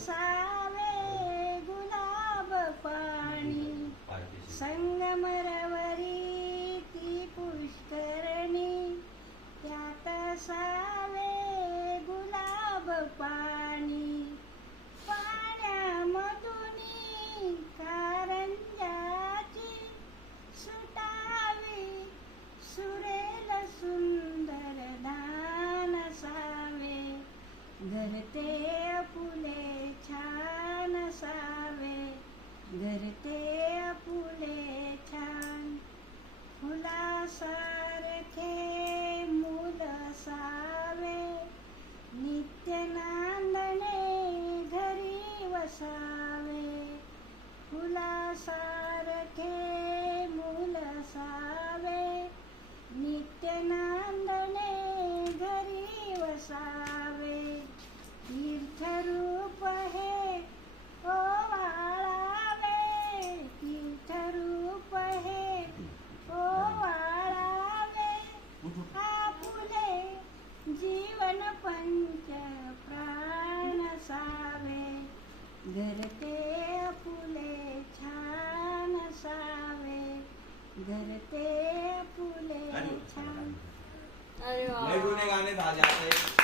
असावे गुलाब पाणी, संगमरवरी ती पुष्करणी, त्यात असावे गुलाब पाणी. पाण्यामधुनी कारंजाची सुटावी, सुरेल सुंदर धान असावे, घरते फुले छान असावे, घरते फुले छान. फुलासारखे मूल असावे, नित्य नांदणे घरी वसावे. फुलासारखे मूल असावे, नित्य नांदणे घरी वसावे. तीर्थरूप हे ओवाळावे, तीर्थरूप हे ओवाळावे. आपुले जीवन पंच प्राण असावे, घरते फुले छान असावे, घरते फुले छान. गाने था जाते